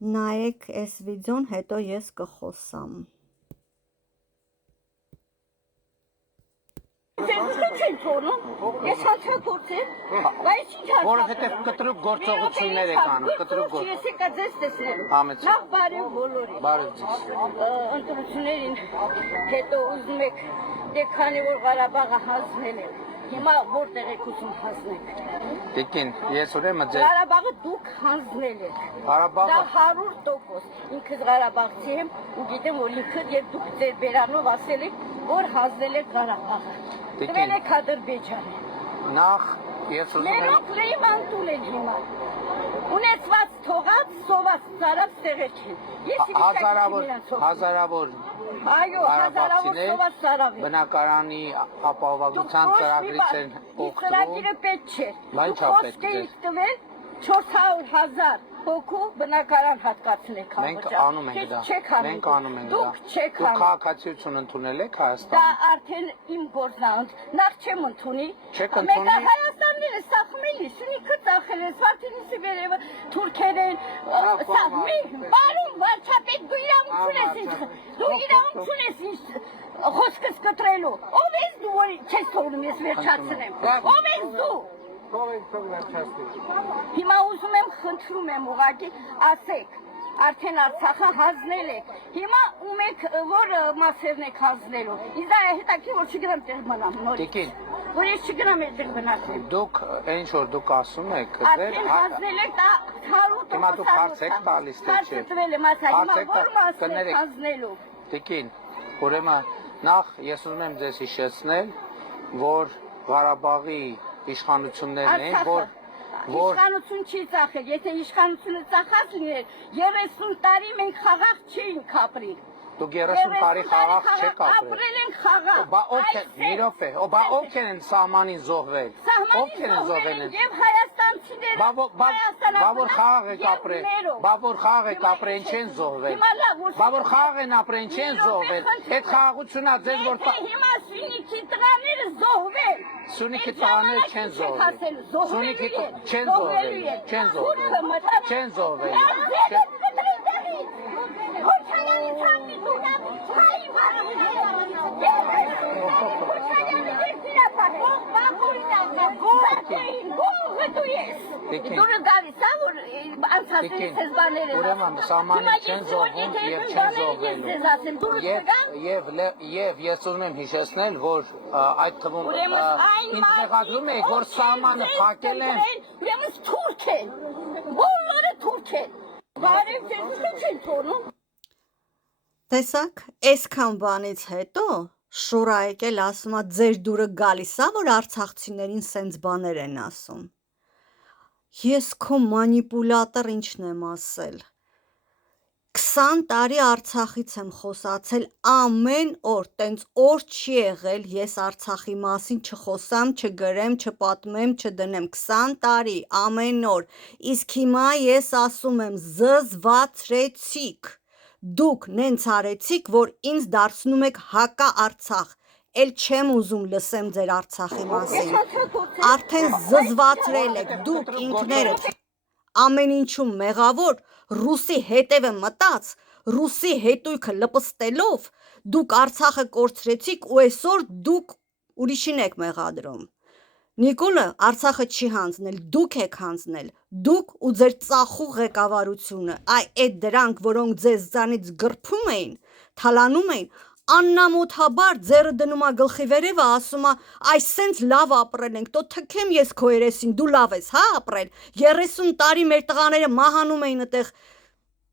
Նայեք այս վիդեոն, հետո ես կխոսամ։ Չեն թողնում, ես հացակորցել, բայց ինչ հացակորցել։ Որովհետև կտրուկ գործողություններ եք անում, կտրուկ գործ։ Ես եկա ձեզ տեսնելու։ Համեցեք։ Նախ բարև բոլորին։ Բարև ձեզ։ Ընտրություններին հետո ուզում եք, դե քանի որ Ղարաբաղը հանձնել եք, հիմա որտեղ եք ուզում հանձնեք։ Տիկին, ես ուրեմն ձեր Ղարաբաղը դուք հանձնել եք։ Ղարաբաղը Դա 100%։ Ինքս Ղարաբաղցի եմ ու գիտեմ, որ ինքդ եւ դուք ձեր բերանով ասել եք, որ հանձնել եք Ղարաբաղը։ Տվել եք Ադրբեջանը։ նախ ես ուզում եմ Մերոք լեյման տունել հիմա։ Ունեցված թողած, սոված ծարած տեղեր չեն։ հազարավոր Այո, հազարավոր սոված ծարավ են։ բնակարանի ապահովության ծրագրից են օգտվում։ Ծրագիրը պետք չէ։ Բայց Դուք խոսք եք տվել 400,000 հոգու բնակարան հատկացնեք Մենք անում ենք դա։ Մենք անում ենք դա։ Դուք չեք Դուք անում։ քաղաքացիություն ընդունել եք Դա Հայաստանում։ արդեն իմ գործն է։ Նախ չեմ ընդունի։ Չեք ընդունի։ Մեկը Հայաստանները սախմելի, շունիկը ծախել է, Սվարտինիսի վերևը թուրքեր են, սախմի։ Բարում վարչապետ, դու իրավունք չունես ինձ։ Դու իրավունք չունես ինձ խոսքս կտրելու։ Ով ես դու, որ չես թողնում ես վերջացնեմ։ Ով ես դու։ Հիմա ուզում եմ, խնդրում եմ ուղղակի, ասեք, արդեն Արցախը հանձնել եք, հիմա ում եք, որ մասերն եք հանձնելու, ինձ դա հետաքրքիր, որ չգնամ տեղ մնամ նորից, Տիկին, որ ես չգնամ այդտեղ բնակվեմ, դուք ինչ որ դուք ասում եք, արդեն հանձնել եք, դա 100% Հիմա դուք հարց եք տալիս, թե չէ։ Հարցը տվել եմ, ասա, հիմա Հարց եք որ մասեր եք կներեք։ հանձնելու, Տիկին, ուրեմն նախ ես ուզում եմ ձեզ հիշեցնել, որ Ղարաբաղի իշխանություններն են, որ Իշխանություն չի ծախել, եթե իշխանությունը ծախած լիներ, 30 տարի մենք խաղաղ չէինք ապրել։ դուք 30 տարի խաղաղ չեք ապրել։ Ապրել ենք խաղաղ։ Բա ովքեր, մի րոպե, բա ովքեր են սահմանին զոհվել։ Ովքեր են զոհվել են։ Եվ հայաստանցիները, Բա որ խաղաղ եք ապրել, բա որ խաղաղ եք ապրել, ինչ են զոհվել։ Բա որ խաղաղ են ապրել, ինչ են զոհվել։ Այդ խաղաղությունա ձեզ որ հիմա Սյունիքի տղաները զոհվել։ Սյունիքի տղաները չեն զոհվել։ Սյունիքի չեն զոհվել, չեն զոհվել։ Չեն զոհվել։ Դուրը գալիս է, որ անցածներից ես բաներ են Ուրեմն սահմանին չեն զոհվում և չեն զոհվելու։ Եվ ես ուզում եմ հիշեցնել, որ այդ թվում ինձ մեղադրում եք, որ սահմանը փակել են։ Ուրեմն թուրք են, բոլորը թուրք են։ Բարև ձեզ, ինչ են թողնում։ Տեսակ, այսքան բանից հետո Շուրա եկել ասում է ձեր դուրը գալիս է, որ արցախցիներին սենց բաներ են ասում։ Ես քո մանիպուլատոր ինչն եմ ասել։ 20 տարի Արցախից եմ խոսացել ամեն օր, տենց օր չի եղել, ես Արցախի մասին չխոսամ, չգրեմ, չպատմեմ, չդնեմ, 20 տարի, ամեն օր, իսկ հիմա ես ասում եմ զզվացրեցիք, դուք նենց արեցիք, որ ինձ դարձնում եք հակա Արցախ, էլ չեմ ուզում լսեմ ձեր Արցախի մասին, արդեն զզվացրել եք, դուք ինքներդ, ամեն ինչում մեղավոր, ռուսի հետևը մտած, ռուսի հետույքը լպստելով, դուք Արցախը կորցրեցիք ու այսօր դուք ուրիշին եք մեղադրում։ Նիկոլը Արցախը չի հանձնել, դուք եք հանձնել, դուք ու ձեր ծախու ղեկավարությունը, այդ դրանք, որոնք ձեզանից գրփում էին, թալանում էին, աննամոթաբար ձերը դնում է գլխի վերևը, ասում է, այս սենց լավ ապրել ենք, տո թքեմ ես քո երեսին, դու լավ ես, հա ապրել, 30 տարի մեր տղաները մահանում էին այդտեղ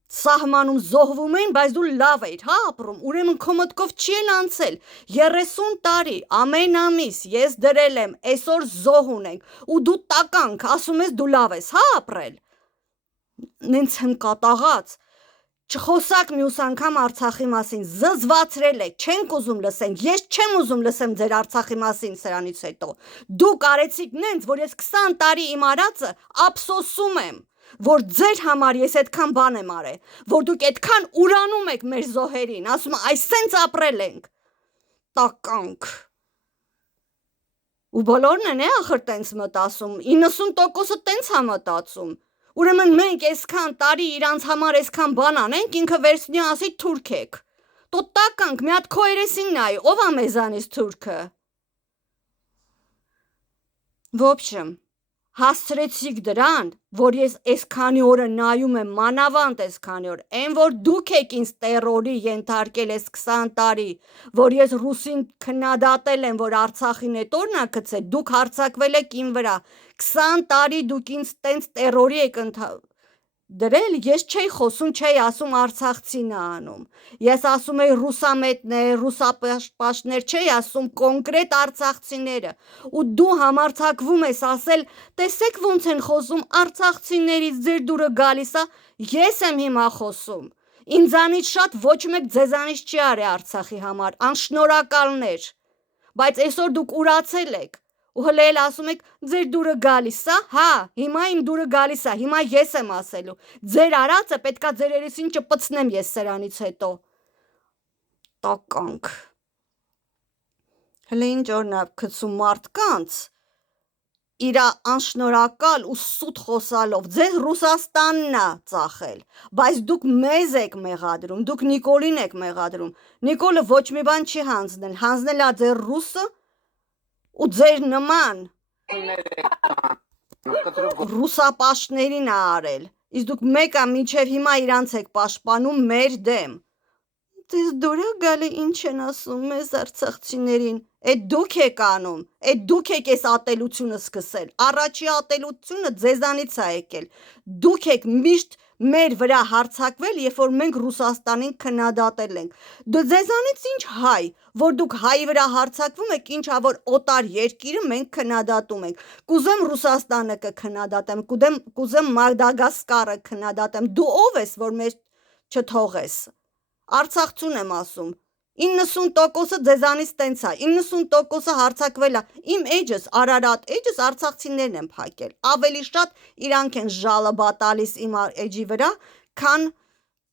սահմանում զոհվում էին, բայց դու լավ էիր, հա ապրում, ուրեմն քո մտքով չի էլ անցել, 30 տարի, ամեն ամիս, ես դրել եմ, այսօր զոհ ունենք, ու դու տականք, ասում ես դու լավ ես, հա ապրել, նենց եմ կատաղած, չխոսակ մյուս անգամ Արցախի մասին, զզվացրել եք, չենք ուզում լսենք, ես չեմ ուզում լսեմ ձեր Արցախի մասին սրանից հետո, դուք արեցիք նենց, որ ես 20 տարի իմ արածը ափսոսում եմ, որ ձեր համար ես այդքան բան եմ արել, որ դուք այդքան ուրանում եք մեր զոհերին, ասում այս սենց ապրել ենք, տականք, ու բոլորն են ախր տենց մտածում, 90%-ը տենց է մտածում, Ուրեմն մենք այսքան տարի իրանց համար այսքան բան անենք, ինքը վերցնի ասի թուրք եք։ Տո տականք, մի հատ քո երեսին նայ, ով է մեզանից թուրքը։ В общем, հասցրեցիք դրան, որ ես այսքանի օրը նայում եմ մանավանդ այսքանի օր, այն որ դուք եք ինձ տերորի ենթարկել այս 20 տարի, որ ես ռուսին քննադատել եմ, որ Արցախին է տորնա գցել, դուք հարձակվել եք իմ վրա, 20 տարի դուք ինձ տենց տերորի եք դրել, ես չէի խոսում, չէի ասում Արցախցին է անում, ես ասում էի ռուսամետներ, ռուսապաշտներ, չէի ասում կոնկրետ արցախցիները, ու դու համարձակվում ես ասել, տեսեք ոնց են խոսում արցախցիներից ձեր դուրը գալիս է, ես եմ հիմա խոսում, ինձանից շատ ոչ մեկ ձեզանից չի արի Արցախի համար, անշնորհակալներ, բայց այսօր դուք ուրացել եք, ու հլել ասում եք, ձեր դուրը գալիս է, հա, հիմա իմ դուրը գալիս է, հիմա ես եմ ասելու, ձեր արածը պետքա ձեր երեսին չպցնեմ ես սրանից հետո, տականք, հլե ինչ օրնա գցում մարդկանց, իրա անշնորհակալ ու սուտ խոսալով, ձեզ Ռուսաստանն է ծախել, բայց դուք մեզ եք մեղադրում, դուք Նիկոլին եք մեղադրում, Նիկոլը ոչ մի բան չի հանձնել, հանձնել է ձեր ռուսը ու ձեր նման ռուսապաշտներին է արել, իսկ դուք մեկը մինչև հիմա իրանց եք պաշտպանում մեր դեմ, ձեզ դուր է գալի ինչ են ասում մեզ արցախցիներին, այդ դուք եք անում, այդ դուք եք այս ատելությունը սկսել, առաջի ատելությունը ձեզանից է եկել, դուք եք միշտ մեր վրա հարձակվել, երբ որ մենք Ռուսաստանին քննադատել ենք, ձեզանից ինչ հայ, որ դուք հայի վրա հարձակվում եք, ինչա որ օտար երկիրը մենք քննադատում ենք, կուզեմ Ռուսաստանը կքննադատեմ, կուզեմ Մադագասկարը քննադատեմ, դու ով ես, որ մեզ չթողես, Արցախցուն եմ ասում, 90%-ը ձեզանից տենց է, 90%-ը հարձակվել է, իմ էջս, Արարատ էջս արցախցիներն են փակել, ավելի շատ իրանք են ժալը բատալիս իմ էջի վրա, քան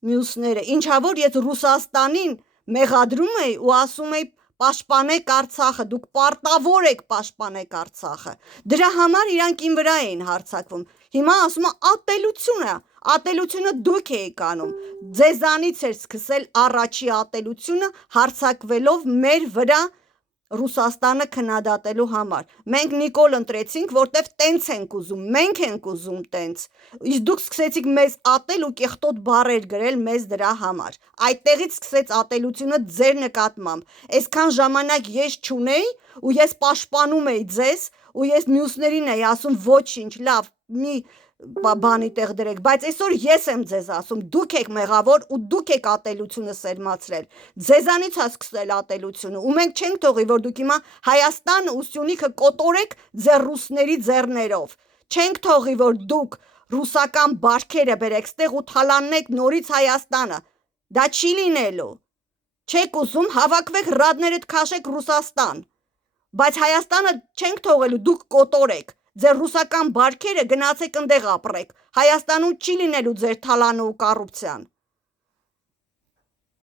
մյուսները, ինչա որ ես Ռուսաստանին մեղադրում էի ու ասում էի պաշտպանեք Արցախը, դուք պարտավոր եք պաշտպանեք Արցախը, դրա համար իրանք իմ վրա էին հարձակվում, հիմա ասում եմ ատելությունը դուք եք անում, ձեզանից էր սկսել առաջի ատելությունը հարձակվելով մեր վրա Ռուսաստանը քննադատելու համար, մենք Նիկոլ ընտրեցինք, որտեվ տենց ենք ուզում, մենք ենք ուզում տենց, իսկ դուք սկսեցիք մեզ ատել ու կեղտոտ բառեր գրել մեզ դրա համար, այդտեղից սկսեց ատելությունը ձեր նկատմամբ, այսքան ժամանակ ես չունեի ու ես պաշտպանում էի ձեզ ու ես մյուսներին էի ասում ոչինչ, լավ, մի բանի տեղ դրեք, բայց այսօր ես եմ ձեզ ասում, դուք եք մեղավոր ու դուք եք ատելությունը սերմացրել, ձեզանից է սկսել ատելությունը ու մենք չենք թողի, որ դուք հիմա Հայաստանը ու Սյունիքը կոտորեք ձեր ռուսների ձեռներով, չենք թողի, որ դուք ռուսական բարքերը բերեք ստեղ ու թալանեք նորից Հայաստանը, դա չի լինելու, չեք ուզում հավաքվեք ռադներդ քաշեք Ռուսաստան, բայց Հայաստանը չենք թողելու, դուք կոտորեք, ձեր ռուսական բարքերը գնացեք ընդեղ ապրեք, Հայաստանում չի լինելու ձեր թալանը ու կառուպցիան,